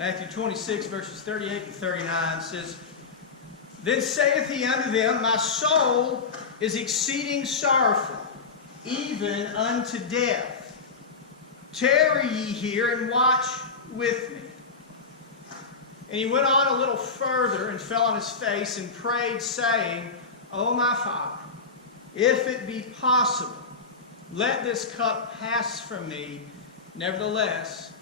Matthew 26, verses 38 to 39 says, Then saith he unto them, My soul is exceeding sorrowful, even unto death. Tarry ye here and watch with me. And he went on a little further and fell on his face and prayed, saying, O my Father, if it be possible, let this cup pass from me. Nevertheless,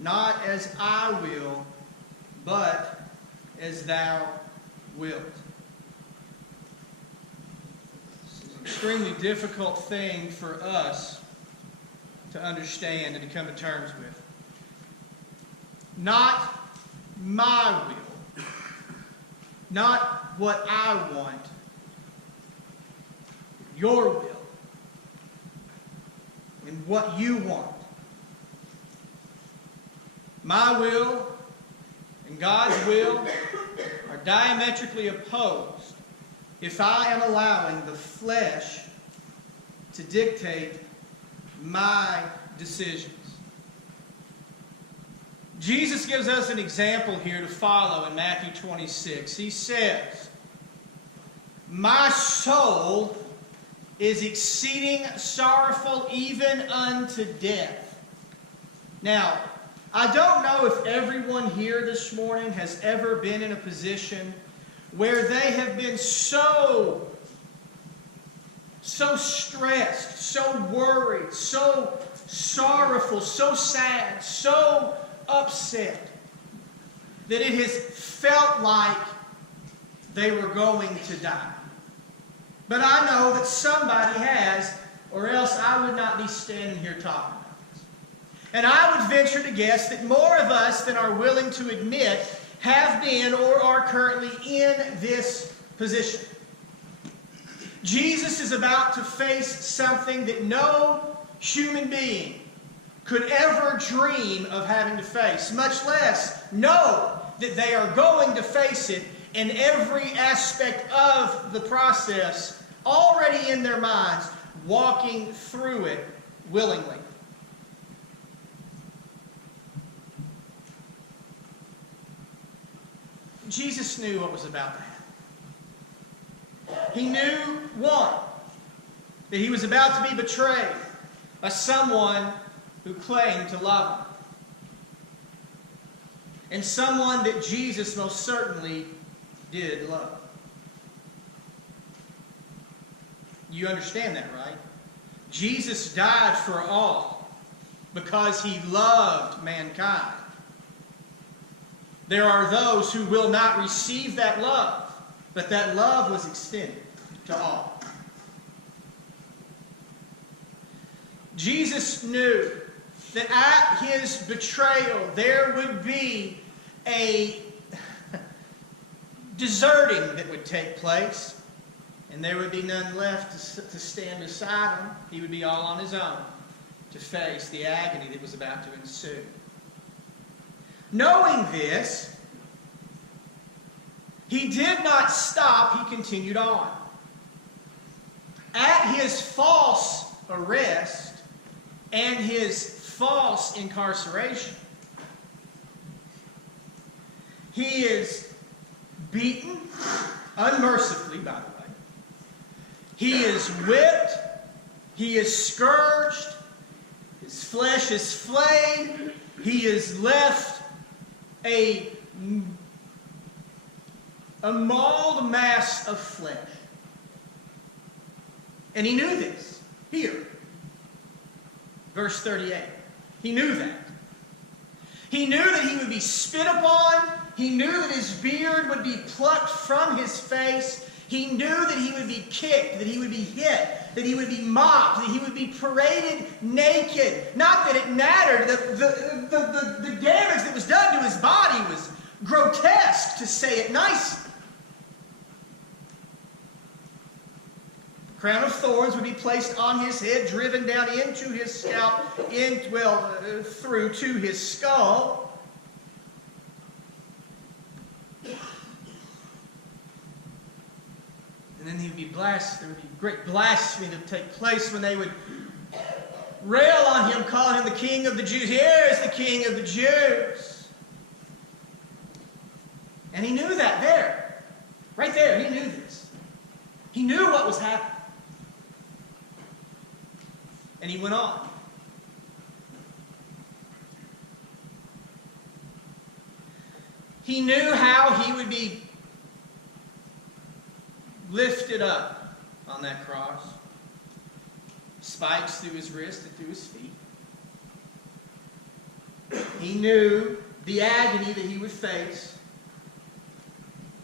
not as I will, but as thou wilt. This is an extremely difficult thing for us to understand and to come to terms with. Not my will, not what I want, your will, and what you want. My will and God's will are diametrically opposed if I am allowing the flesh to dictate my decisions. Jesus gives us an example here to follow in Matthew 26. He says, My soul is exceeding sorrowful even unto death. Now, I don't know if everyone here this morning has ever been in a position where they have been so stressed, so worried, so sorrowful, so sad, so upset that it has felt like they were going to die. But I know that somebody has, or else I would not be standing here talking about this. And I would venture to guess that more of us than are willing to admit have been or are currently in this position. Jesus is about to face something that no human being could ever dream of having to face, much less know that they are going to face it in every aspect of the process, already in their minds, walking through it willingly. Jesus knew what was about to happen. He knew, one, that he was about to be betrayed by someone who claimed to love him. And someone that Jesus most certainly did love. You understand that, right? Jesus died for all because he loved mankind. There are those who will not receive that love, but that love was extended to all. Jesus knew that at his betrayal there would be a deserting that would take place, and there would be none left to stand beside him. He would be all on his own to face the agony that was about to ensue. Knowing this, he did not stop, he continued on. At his false arrest and his false incarceration, he is beaten unmercifully, by the way. He is whipped. He is scourged. His flesh is flayed. He is left a mauled mass of flesh. And he knew this. Here. Verse 38. He knew that. He knew that he would be spit upon. He knew that his beard would be plucked from his face. He knew that he would be kicked, that he would be hit, that he would be mocked, that he would be paraded naked. Not that it mattered. The damage that was done to his body was grotesque, to say it nicely. Crown of thorns would be placed on his head, driven down into his scalp, through to his skull. And then he would be blasted. There would be great blasphemy that would take place when they would rail on him, calling him the King of the Jews. Here is the King of the Jews. And he knew that there. Right there, he knew this. He knew what was happening. And he went on. He knew how he would be lifted up on that cross. Spikes through his wrist and through his feet. He knew the agony that he would face.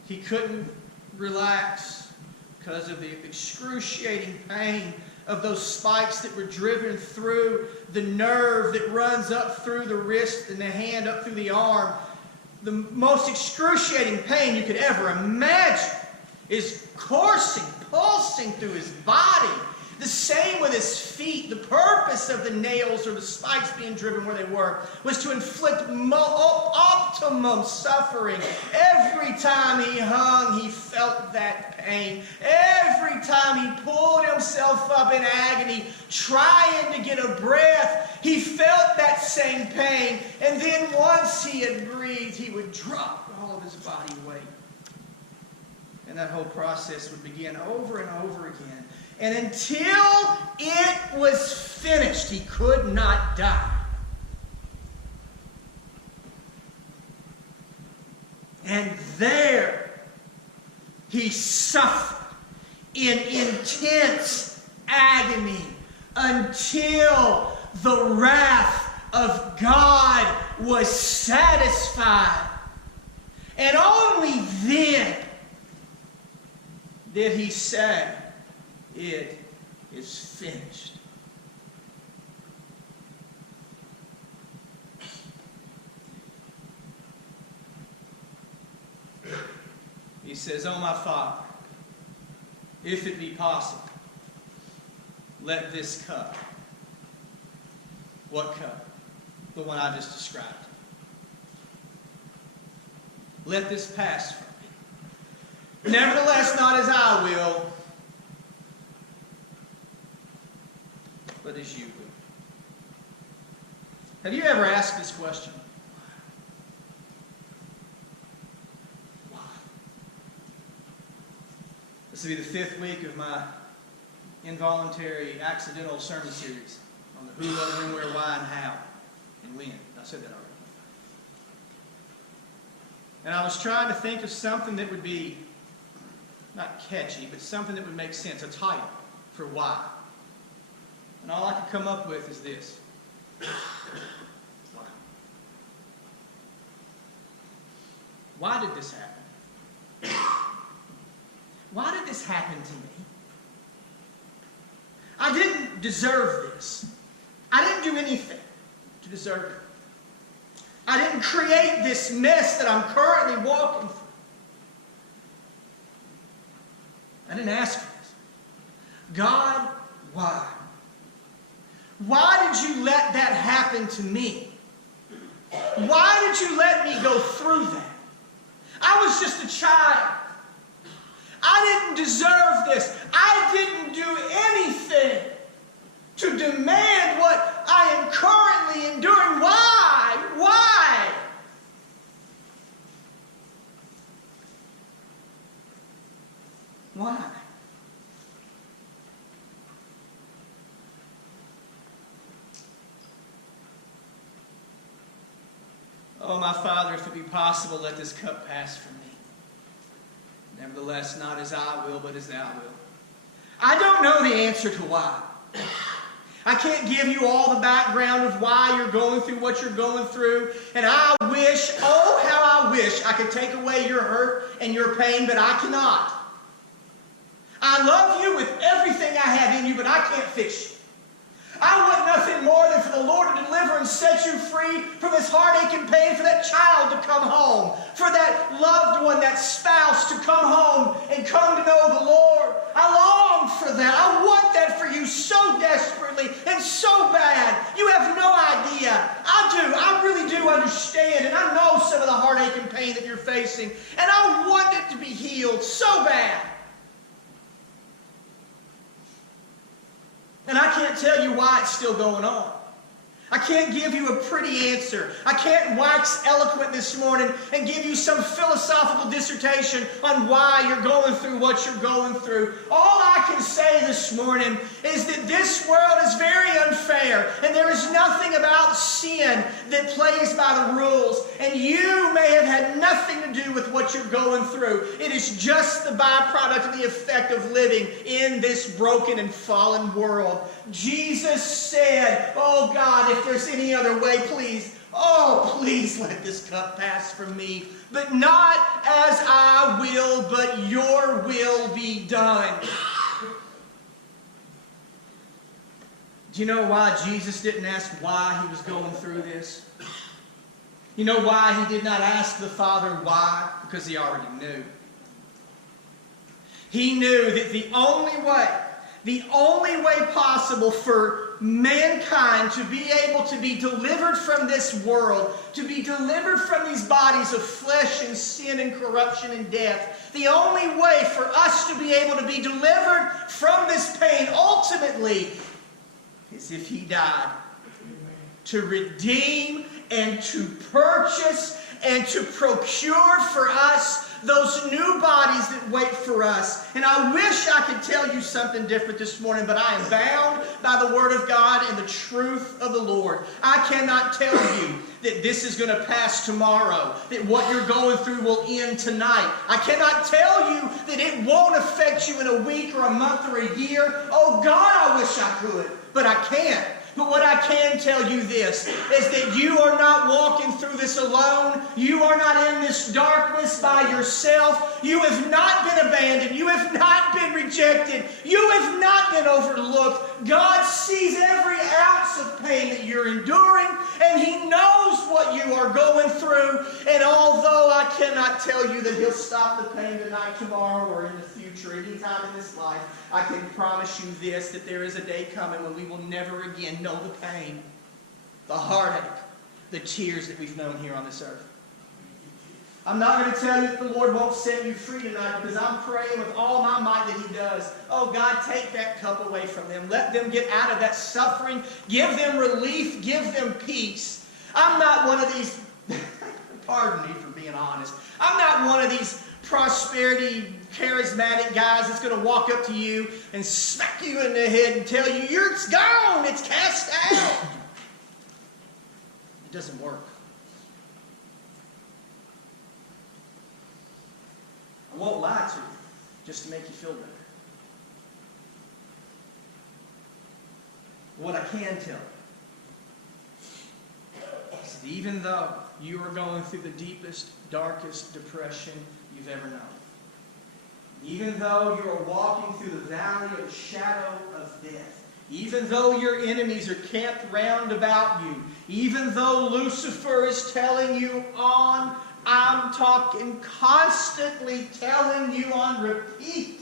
He couldn't relax because of the excruciating pain of those spikes that were driven through the nerve that runs up through the wrist and the hand up through the arm. The most excruciating pain you could ever imagine is coursing, pulsing through his body. The same with his feet. The purpose of the nails or the spikes being driven where they were was to inflict optimum suffering. Every time he hung, he felt that pain. Every time he pulled himself up in agony, trying to get a breath, he felt that same pain. And then once he had breathed, he would drop all of his body weight. And that whole process would begin over and over again. And until it was finished, he could not die. And there he suffered in intense agony until the wrath of God was satisfied. And only then did he say, "It is finished." He says, "Oh, my Father, if it be possible, let this cup." What cup? The one I just described. "Let this pass from me. Nevertheless, not as I will, but as you will." Have you ever asked this question? Why? This will be the 5th week of my involuntary, accidental sermon series on the who, what, when, where, why, and how, and when. I said that already. And I was trying to think of something that would be not catchy, but something that would make sense, a title for why. And all I could come up with is this. Why? Why did this happen? Why did this happen to me? I didn't deserve this. I didn't do anything to deserve it. I didn't create this mess that I'm currently walking through. I didn't ask for this. God, why? Why did you let that happen to me? Why did you let me go through that? I was just a child. I didn't deserve this. I didn't do anything to demand what I am currently enduring. Why? Why? Why? Oh, my Father, if it be possible, let this cup pass from me. Nevertheless, not as I will, but as thou wilt. I don't know the answer to why. I can't give you all the background of why you're going through what you're going through. And I wish, oh, how I wish I could take away your hurt and your pain, but I cannot. I love you with everything I have in you, but I can't fix you. I want nothing more than for the Lord to deliver and set you free from this heartache and pain, for that child to come home, for that loved one, that spouse to come home and come to know the Lord. I long for that. I want that for you so desperately and so bad. You have no idea. I do. I really do understand, and I know some of the heartache and pain that you're facing, and I want it to be healed so bad. And I can't tell you why it's still going on. I can't give you a pretty answer. I can't wax eloquent this morning and give you some philosophical dissertation on why you're going through what you're going through. All I can say this morning is that this world is very unfair, and there is nothing about sin that plays by the rules, and you may have had nothing to do with what you're going through. It is just the byproduct of the effect of living in this broken and fallen world. Jesus said, oh God, if there's any other way, please, oh, please let this cup pass from me. But not as I will, but your will be done. Do you know why Jesus didn't ask why he was going through this? You know why he did not ask the Father why? Because he already knew. He knew that the only way possible for mankind to be able to be delivered from this world, to be delivered from these bodies of flesh and sin and corruption and death, the only way for us to be able to be delivered from this pain ultimately is if he died. To redeem and to purchase and to procure for us those new bodies that wait for us. And I wish I could tell you something different this morning, but I am bound by the Word of God and the truth of the Lord. I cannot tell you that this is going to pass tomorrow, that what you're going through will end tonight. I cannot tell you that it won't affect you in a week or a month or a year. Oh God, I wish I could, but I can't. But what I can tell you this is that you are not walking through this alone. You are not in this darkness by yourself. You have not been abandoned. You have not been rejected. You have not been overlooked. God sees every ounce of pain that you're enduring, and He knows what you are going through. And although I cannot tell you that He'll stop the pain tonight, tomorrow, or in the future, any time in this life, I can promise you this, that there is a day coming when we will never again know the pain, the heartache, the tears that we've known here on this earth. I'm not going to tell you that the Lord won't set you free tonight, because I'm praying with all my might that He does. Oh God, take that cup away from them. Let them get out of that suffering. Give them relief. Give them peace. I'm not one of these, pardon me for being honest, I'm not one of these prosperity, charismatic guys that's going to walk up to you and smack you in the head and tell you, it's gone, it's cast out. It doesn't work. I won't lie to you just to make you feel better. What I can tell you is that even though you are going through the deepest, darkest depression you've ever known, even though you are walking through the valley of the shadow of death, even though your enemies are camped round about you, even though Lucifer is telling you on, I'm talking constantly telling you on repeat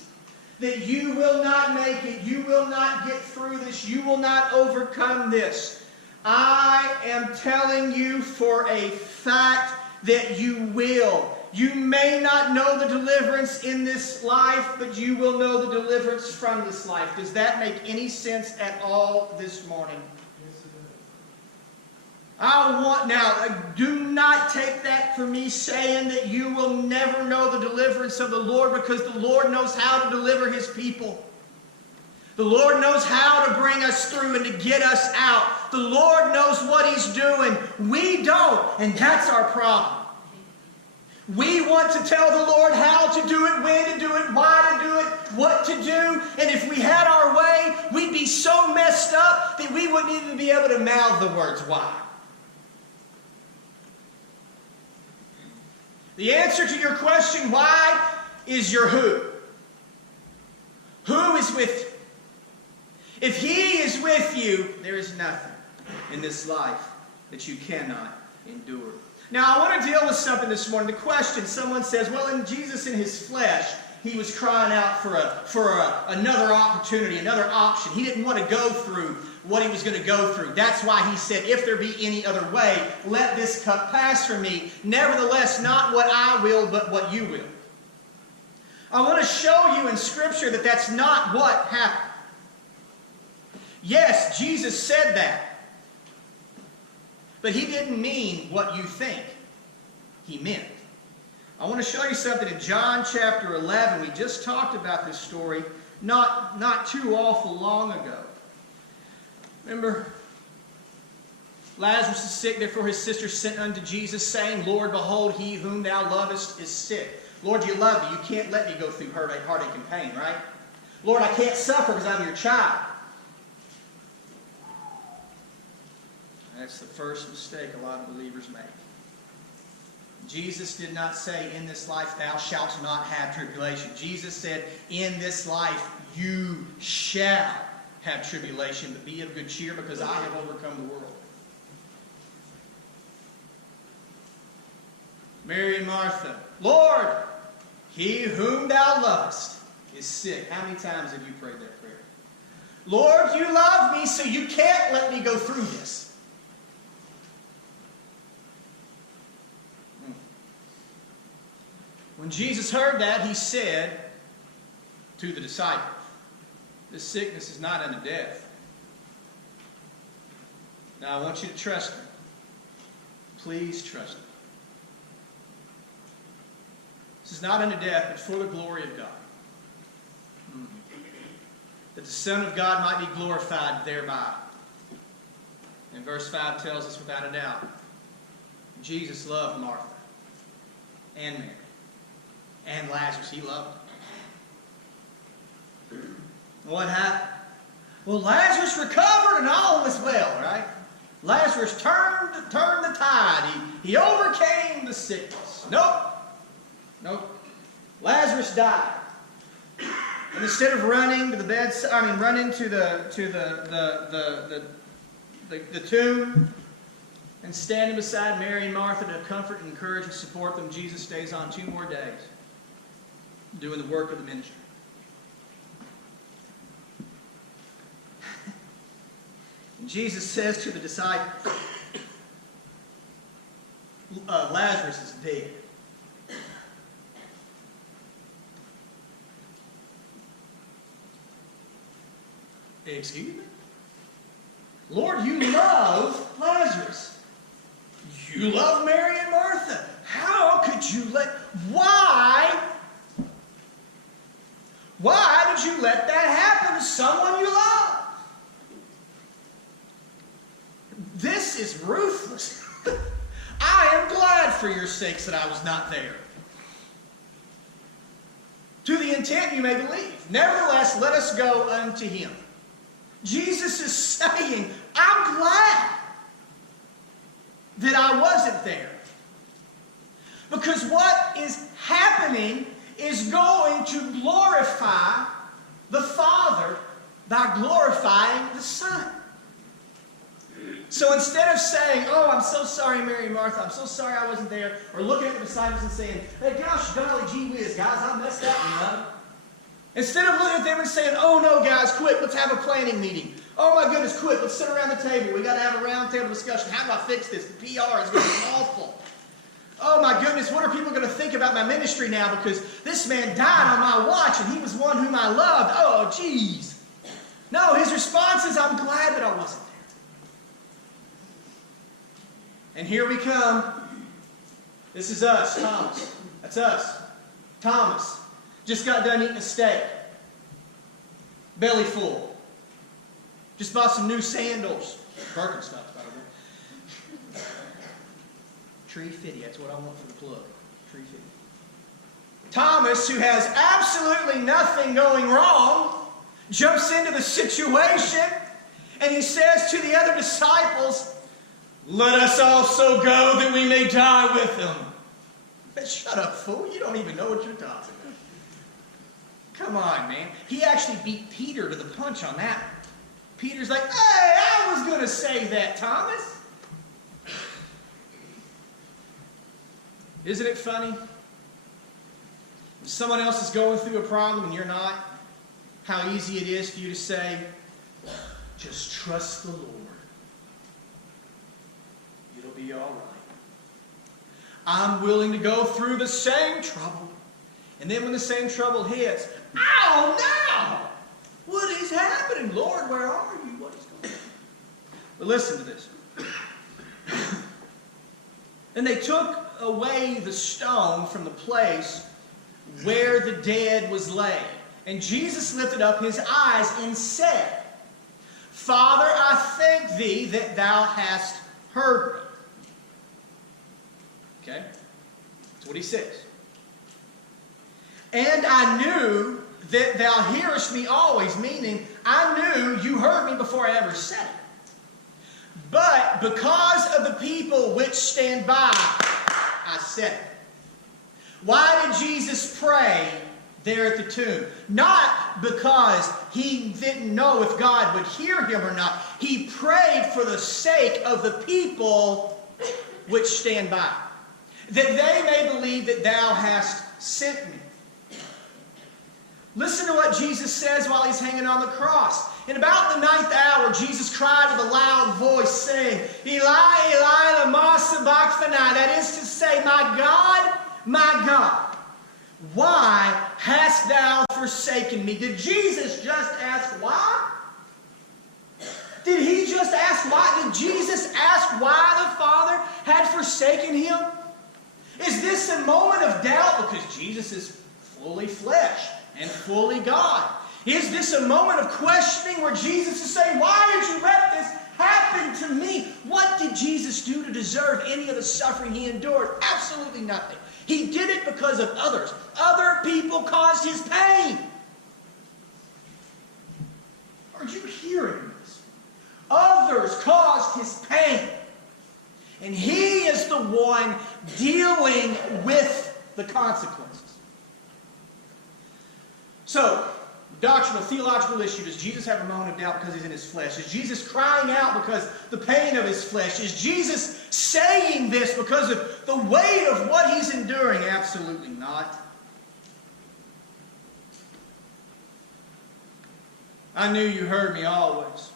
that you will not make it, you will not get through this, you will not overcome this. I am telling you for a fact that you will. You may not know the deliverance in this life, but you will know the deliverance from this life. Does that make any sense at all this morning? Yes, it Now, do not take that for me saying that you will never know the deliverance of the Lord, because the Lord knows how to deliver His people. The Lord knows how to bring us through and to get us out. The Lord knows what He's doing. We don't, and that's our problem. We want to tell the Lord how to do it, when to do it, why to do it, what to do. And if we had our way, we'd be so messed up that we wouldn't even be able to mouth the words why. The answer to your question, why, is your who. Who is with you? If He is with you, there is nothing in this life that you cannot endure. Now, I want to deal with something this morning. The question, someone says, well, in Jesus in His flesh, He was crying out for another opportunity, another option. He didn't want to go through what He was going to go through. That's why He said, if there be any other way, let this cup pass from me. Nevertheless, not what I will, but what you will. I want to show you in Scripture that that's not what happened. Yes, Jesus said that. But he didn't mean what you think he meant. I want to show you something in John chapter 11. We just talked about this story not too awful long ago. Remember, Lazarus is sick, therefore his sister sent unto Jesus, saying, Lord, behold, he whom thou lovest is sick. Lord, you love me. You can't let me go through heartache and pain, right? Lord, I can't suffer because I'm your child. That's the first mistake a lot of believers make. Jesus did not say, in this life thou shalt not have tribulation. Jesus said, in this life you shall have tribulation, but be of good cheer because I have overcome the world. Mary and Martha, Lord, he whom thou lovest is sick. How many times have you prayed that prayer? Lord, you love me, so you can't let me go through this. When Jesus heard that, he said to the disciples, this sickness is not unto death. Now I want you to trust me. Please trust me. This is not unto death, but for the glory of God. That the Son of God might be glorified thereby. And verse 5 tells us without a doubt, Jesus loved Martha and Mary and Lazarus. He loved them. What happened? Well, Lazarus recovered and all was well, right? Lazarus turned the tide. He overcame the sickness. Nope. Lazarus died. And instead of running to the bedside, running to the tomb and standing beside Mary and Martha to comfort and encourage and support them, Jesus stays on 2 more days doing the work of the ministry. And Jesus says to the disciples, Lazarus is dead. Excuse me? Lord, you love Lazarus. You love Mary and Martha. How could you let... Why did you let that happen to someone you love? This is ruthless. I am glad for your sakes that I was not there. To the intent you may believe. Nevertheless, let us go unto him. Jesus is saying, I'm glad that I wasn't there. Because what is happening is going to glorify the Father by glorifying the Son. So instead of saying, oh, I'm so sorry, Mary and Martha, I'm so sorry I wasn't there, or looking at the disciples and saying, hey, gosh, golly, gee whiz, guys, I messed up, you know. Instead of looking at them and saying, oh no, guys, quick, let's have a planning meeting. Oh my goodness, quick, let's sit around the table. We got to have a round table discussion. How do I fix this? The PR is going to be awful. Oh my goodness, what are people going to think about my ministry now because this man died on my watch and he was one whom I loved. Oh, geez. No, his response is, I'm glad that I wasn't there. And here we come. This is us, Thomas. That's us. Thomas. Just got done eating a steak. Belly full. Just bought some new sandals. Birkenstocks, by the way. Tree Fitty. That's what I want for the plug. Tree Fitty. Thomas, who has absolutely nothing going wrong, jumps into the situation and he says to the other disciples, let us also go that we may die with him. Shut up, fool. You don't even know what you're talking about. Come on, man. He actually beat Peter to the punch on that. Peter's like, hey, I was going to say that, Thomas. Isn't it funny? If someone else is going through a problem and you're not, how easy it is for you to say, just trust the Lord. It'll be all right. I'm willing to go through the same trouble. And then when the same trouble hits, oh no! What is happening? Lord, where are you? What is going on? But listen to this. And they took away the stone from the place where the dead was laid. And Jesus lifted up his eyes and said, Father, I thank thee that thou hast heard me. Okay? That's what he says. And I knew that thou hearest me always, meaning I knew you heard me before I ever said it. But because of the people which stand by, I said it. Why did Jesus pray there at the tomb? Not because he didn't know if God would hear him or not. He prayed for the sake of the people which stand by, that they may believe that thou hast sent me. Listen to what Jesus says while he's hanging on the cross. In about the 9th hour, Jesus cried with a loud voice, saying, Eli, Eli, lama sabachthani. That is to say, my God, why hast thou forsaken me? Did Jesus just ask why? Did he just ask why? Did Jesus ask why the Father had forsaken him? Is this a moment of doubt? Because Jesus is fully flesh and fully God. Is this a moment of questioning where Jesus is saying, why did you let this happen to me? What did Jesus do to deserve any of the suffering he endured? Absolutely nothing. He did it because of others. Other people caused his pain. Are you hearing this? Others caused his pain. And he is the one dealing with the consequences. So, doctrinal, theological issue. Does Jesus have a moment of doubt because he's in his flesh? Is Jesus crying out because the pain of his flesh? Is Jesus saying this because of the weight of what he's enduring? Absolutely not. I knew you heard me always,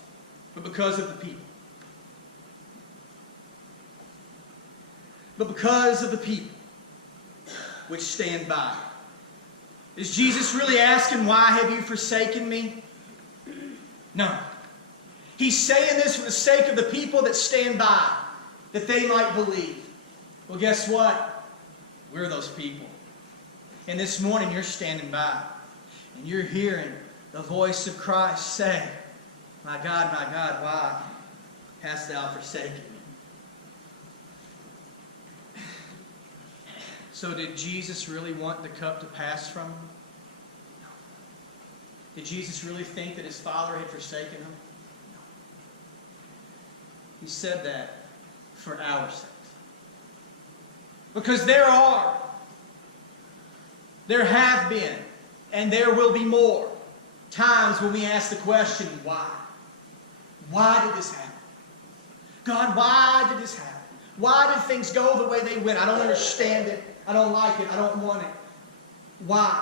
but because of the people. But because of the people which stand by. Is Jesus really asking, why have you forsaken me? No. He's saying this for the sake of the people that stand by, that they might believe. Well, guess what? We're those people. And this morning you're standing by, and you're hearing the voice of Christ say, my God, why hast thou forsaken me? So did Jesus really want the cup to pass from him? No. Did Jesus really think that his Father had forsaken him? No. He said that for our sakes. Because there have been, and there will be more times when we ask the question, why? Why did this happen? God, why did this happen? Why did things go the way they went? I don't understand it. I don't like it. I don't want it. Why?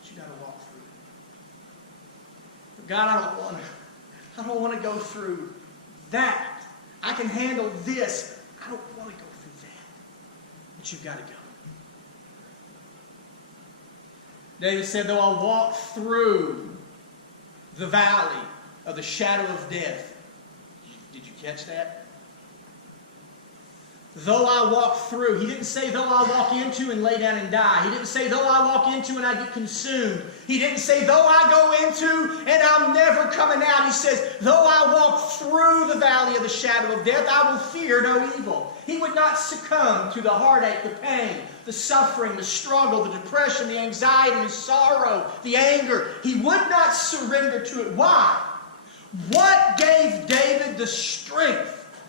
But you got to walk through it. But God, I don't want to go through that. I can handle this. I don't want to go through that. But you've got to go. David said, though I walk through the valley of the shadow of death. Did you catch that? Though I walk through. He didn't say, though I walk into and lay down and die. He didn't say, though I walk into and I get consumed. He didn't say, though I go into and I'm never coming out. He says, though I walk through the valley of the shadow of death, I will fear no evil. He would not succumb to the heartache, the pain, the suffering, the struggle, the depression, the anxiety, the sorrow, the anger. He would not surrender to it. Why? What gave David the strength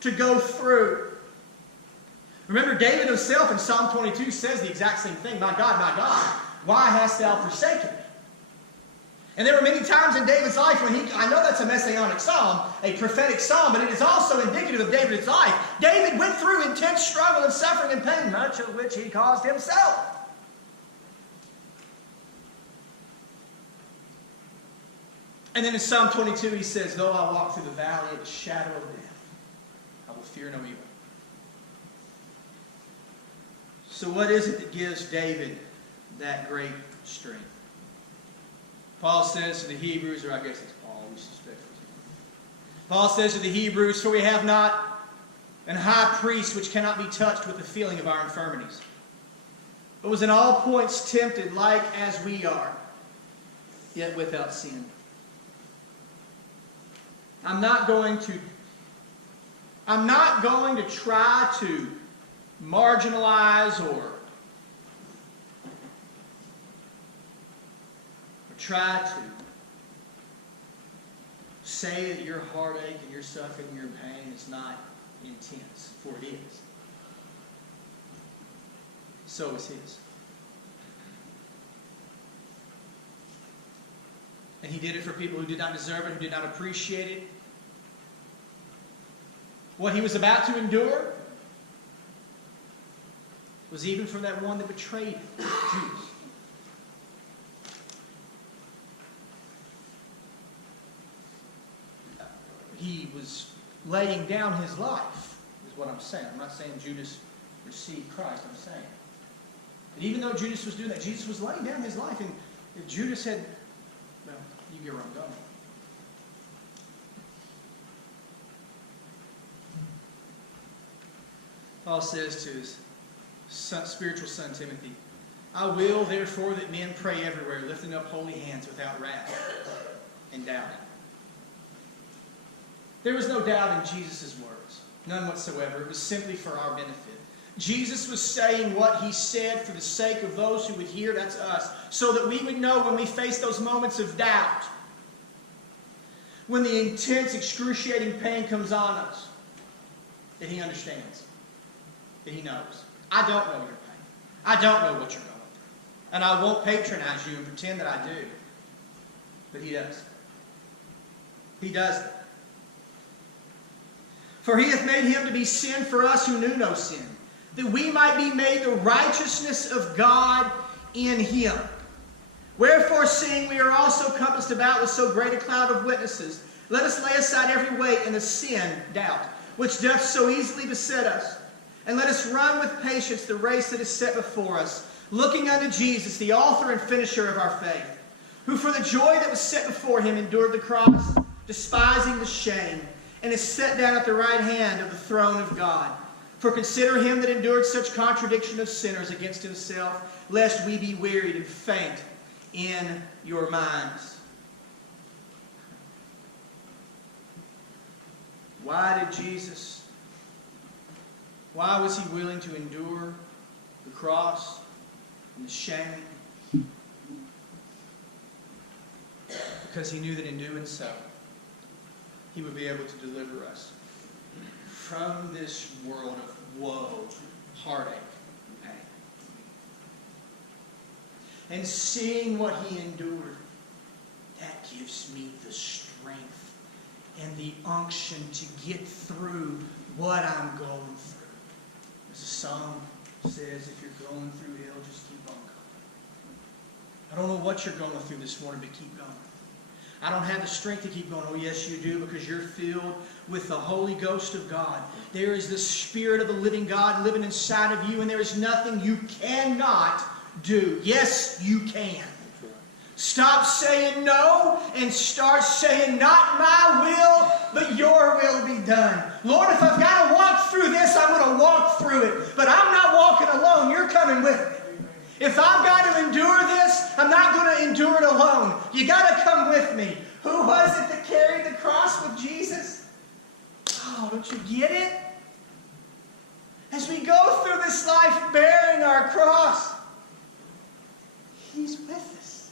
to go through? Remember, David himself in Psalm 22 says the exact same thing. My God, why hast thou forsaken me? And there were many times in David's life when I know that's a messianic psalm, a prophetic psalm, but it is also indicative of David's life. David went through intense struggle and suffering and pain, much of which he caused himself. And then in Psalm 22 he says, though I walk through the valley of the shadow of death, I will fear no evil. So what is it that gives David that great strength? Paul says to the Hebrews, or I guess it's Paul, we suspect it's him. Paul says to the Hebrews, for we have not and high priest which cannot be touched with the feeling of our infirmities, but was in all points tempted like as we are, yet without sin. I'm not going to try to marginalize or try to say that your heartache and your suffering and your pain is not intense, for it is. So is His. And He did it for people who did not deserve it, who did not appreciate it. What He was about to endure was even for that one that betrayed Him, Judas. He was laying down His life, is what I'm saying. I'm not saying Judas received Christ. I'm saying that even though Judas was doing that, Jesus was laying down His life. And if Judas had, well, you get where I'm going. Paul says to his spiritual son Timothy, I will therefore that men pray everywhere, lifting up holy hands without wrath and doubting. There was no doubt in Jesus' words. None whatsoever. It was simply for our benefit. Jesus was saying what He said for the sake of those who would hear, that's us, so that we would know when we face those moments of doubt, when the intense, excruciating pain comes on us, that He understands, that He knows. I don't know your pain. I don't know what you're going through. And I won't patronize you and pretend that I do. But He does. He does that. For He hath made Him to be sin for us who knew no sin, that we might be made the righteousness of God in Him. Wherefore, seeing we are also compassed about with so great a cloud of witnesses, let us lay aside every weight and the sin, doubt, which doth so easily beset us. And let us run with patience the race that is set before us, looking unto Jesus, the author and finisher of our faith, who for the joy that was set before Him endured the cross, despising the shame, and is set down at the right hand of the throne of God. For consider Him that endured such contradiction of sinners against Himself, lest we be wearied and faint in your minds. Why was He willing to endure the cross and the shame? Because He knew that in doing so, He would be able to deliver us from this world of woe, heartache, and pain. And seeing what He endured, that gives me the strength and the unction to get through what I'm going through. As the song says, if you're going through hell, just keep on going. I don't know what you're going through this morning, but keep going. I don't have the strength to keep going. Oh, yes, you do, because you're filled with the Holy Ghost of God. There is the Spirit of the living God living inside of you, and there is nothing you cannot do. Yes, you can. Stop saying no and start saying, not my will, but your will be done. Lord, if I've got to walk through this, I'm going to walk through it. But I'm not walking alone. You're coming with me. If I've got to endure this, I'm not going to endure it alone. You got to come with me. Who was it that carried the cross with Jesus? Oh, don't you get it? As we go through this life bearing our cross, He's with us.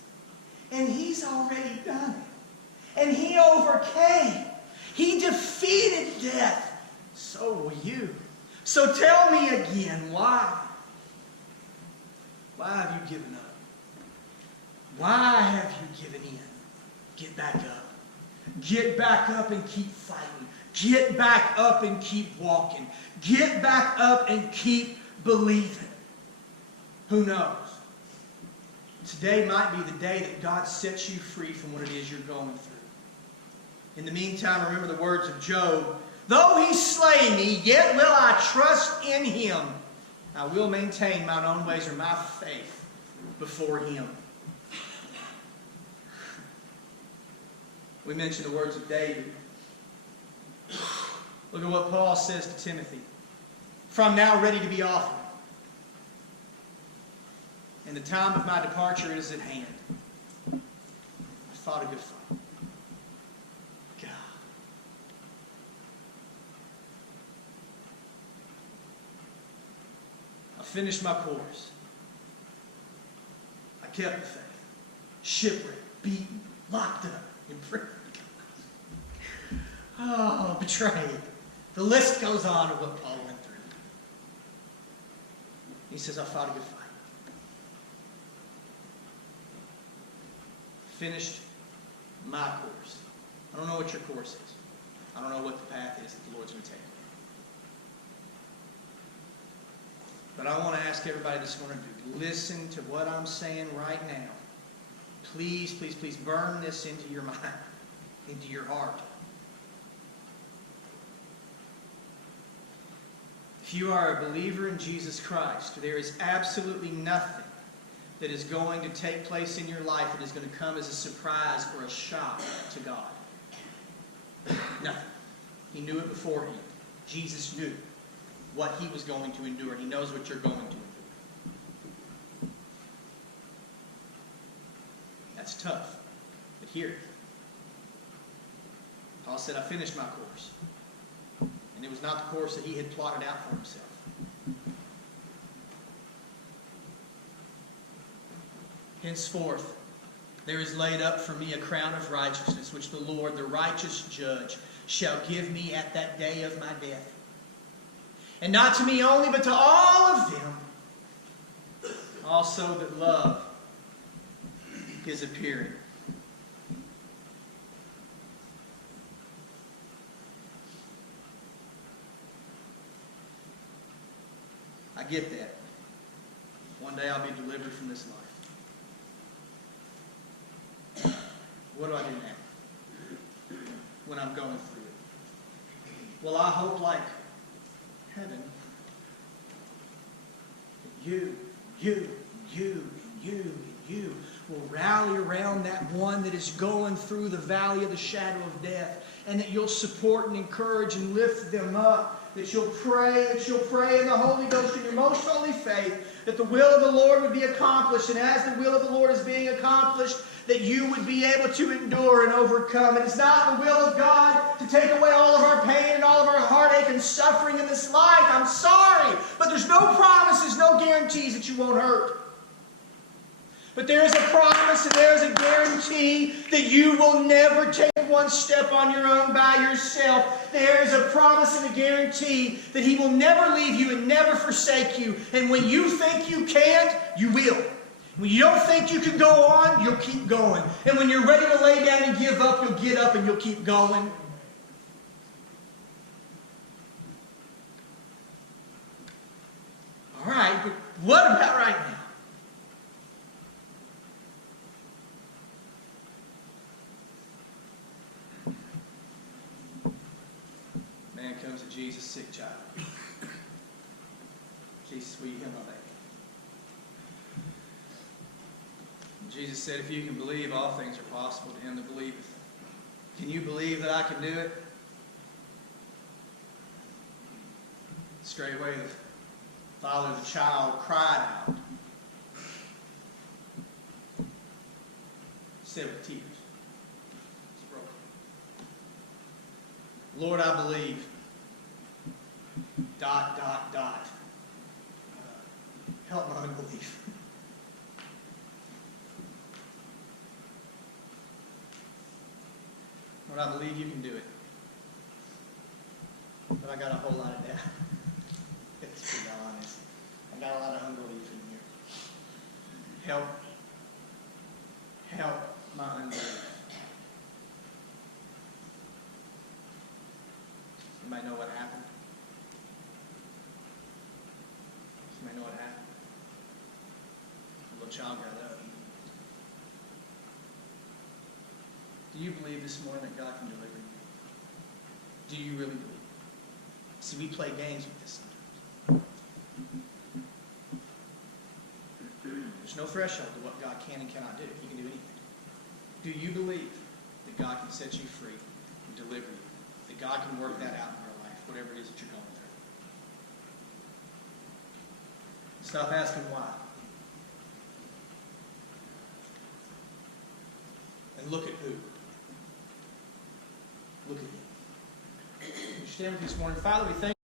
And He's already done it. And He overcame. He defeated death. So will you. So tell me again, why? Why have you given up? Why have you given in? Get back up. Get back up and keep fighting. Get back up and keep walking. Get back up and keep believing. Who knows? Today might be the day that God sets you free from what it is you're going through. In the meantime, remember the words of Job. Though He slay me, yet will I trust in Him. I will maintain mine own ways or my faith before Him. We mentioned the words of David. Look at what Paul says to Timothy. For I'm now ready to be offered, and the time of my departure is at hand. I fought a good fight. God. I finished my course. I kept the faith. Shipwrecked, beaten, locked up, imprisoned. Oh, betrayed. The list goes on of what Paul went through. He says, I fought a good fight. Finished my course. I don't know what your course is. I don't know what the path is that the Lord's going to take. But I want to ask everybody this morning to listen to what I'm saying right now. Please, please, please burn this into your mind, into your heart. If you are a believer in Jesus Christ, there is absolutely nothing that is going to take place in your life that is going to come as a surprise or a shock to God. Nothing. He knew it beforehand. Jesus knew what he was going to endure. He knows what you're going to endure. That's tough. But hear it. Paul said, I finished my course. And it was not the course that he had plotted out for himself. Henceforth, there is laid up for me a crown of righteousness, which the Lord, the righteous judge, shall give me at that day of my death. And not to me only, but to all of them also that love his appearing. I get that. One day I'll be delivered from this life. What do I do now when I'm going through it? Well, I hope like heaven that you will rally around that one that is going through the valley of the shadow of death, and that you'll support and encourage and lift them up, that you'll pray in the Holy Ghost in your most holy faith, that the will of the Lord would be accomplished, and as the will of the Lord is being accomplished, that you would be able to endure and overcome. It is not the will of God to take away all of our pain and all of our heartache and suffering in this life. I'm sorry, but there's no promises, no guarantees that you won't hurt. But there is a promise and there is a guarantee that you will never take one step on your own by yourself. There is a promise and a guarantee that He will never leave you and never forsake you. And when you think you can't, you will. When you don't think you can go on, you'll keep going. And when you're ready to lay down and give up, you'll get up and you'll keep going. All right, but what about right now? Man comes to Jesus, sick child. Jesus, will you heal my baby? Jesus said, if you can believe, all things are possible to him that believeth. Can you believe that I can do it? Straightway the father of the child cried out. Said with tears. It's broken. Lord, I believe. ... Help my unbelief. Lord, I believe you can do it. But I got a whole lot of doubt. Let's be honest. I got a lot of unbelief in here. Help my unbelief. Somebody know what happened? Somebody know what happened? The little child got up. Do you believe this morning that God can deliver you? Do you really believe? See, we play games with this sometimes. There's no threshold to what God can and cannot do. He can do anything. Do you believe that God can set you free and deliver you? That God can work that out in your life? whatever it is that you're going through. Stop asking why. And look at who. Look at Him. Would you stand with me this morning? Father, we thank you.